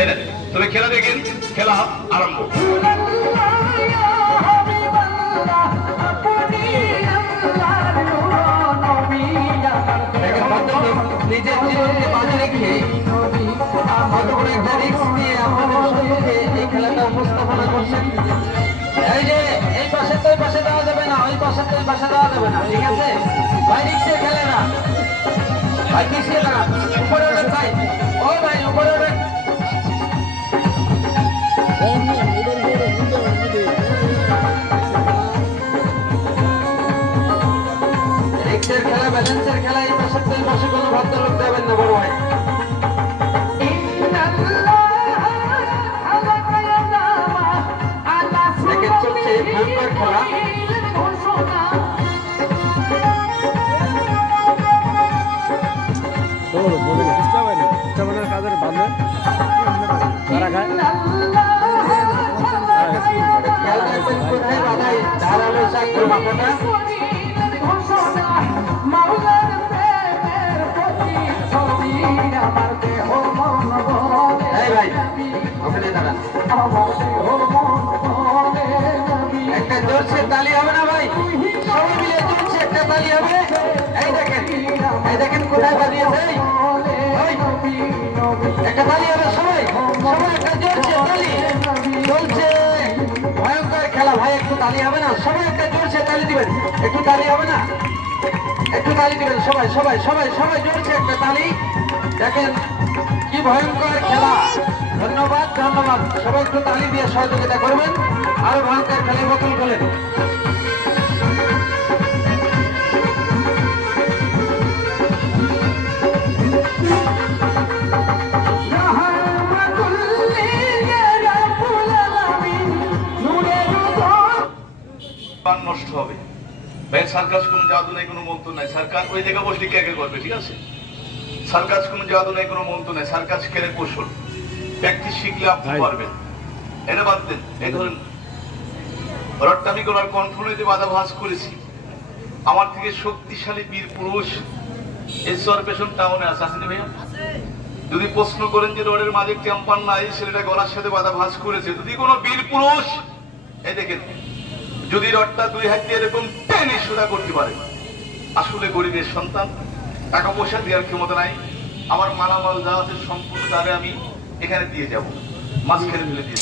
এই না তুমি খেলা দেখেন, খেলা আরম্ভ। নিজের জীবনকে বাজে রেখে কত বড় একটা রিস্ক নিয়ে আমাদের সম্মুখে এই খেলাটা উপস্থাপনা করছেন। এই যে এই পাশে তো ওই পাশে দেওয়া যাবে না, ওই পাশে তো ওই পাশে দেওয়া যাবে না, ঠিক আছে? ভাই রিক্সে খেলে না, ভাই পিছিয়ে না, উপরে ওঠেন ভাই, ও ভাই উপরে ওঠেন। রিক্সের খেলা, ব্যালেন্সের খেলা, এই পাশে তো এই পাশে কোনো ভদ্রলোক দেবেন না বড় ভাই। দেখেন চলছে ভয়ঙ্কর খেলা। কাজের বান্ধব তারা খায় কোথায় বাধাই ধারালো চাকরি মাথাটা ভাই ওখানে দাঁড়ান। একটা জোরসে তালি হবে না ভাই? সবাই মিলে জোরসে একটা তালি হবে। এই দেখেন কোথায় দাঁড়িয়েছে, একটা তালি হবে সবাই, সবাই একটা জোরসে তালি। চলছে ভয়ঙ্কর খেলা ভাই, একটু তালি হবে না? সবাই একটা জোরসে তালি দিবেন, একটু তালি হবে না? একটু তালি দিবেন সবাই সবাই সবাই সবাই জোরসে একটা তালি। দেখেন কি ভয়ঙ্কর খেলা। ধন্যবাদ ধন্যবাদ, সবাই একটু তালি দিয়ে সহযোগিতা করবেন। আরো ভয়ঙ্কর খেলার বোতল খোলেন। নষ্ট হবে ভাই। সার্কাস কোনো জাদু নেই, কোনো মন্ত্র নাই। সার্কাস ওই জায়গায় বসলে কে করবে, ঠিক আছে? সার্কাস কোনো জাদু নেই, কোনো মন্ত্র নাই। সার্কাস খেলে কৌশল, প্র্যাকটিস শিখলে আপনি পারবেন। এটা বাদ দেন। এই ধরেন রট্টামি করার কন্ট্রোল হইতে বাধা ভাস করেছি। আমার থেকে শক্তিশালী বীর পুরুষ ঈশ্বর পেছন টাউনে আছে, আসেনি ভাইয়া? যদি প্রশ্ন করেন যে রোডের মাঝে টেম্পার নাই, ছেলেটা গলার সাথে বাধা ভাস করেছে, যদি কোনো বীর পুরুষ এই দেখেন যদি রডটা দুই হাত দিয়ে এরকম টেনে সোজা করতে পারে, আসলে গরিবের সন্তান, টাকা পয়সা দেওয়ার ক্ষমতা নাই, আমার মালামাল যা আছে সম্পূর্ণ তারে আমি এখানে দিয়ে যাব, মাঝখানে ফেলে দিয়ে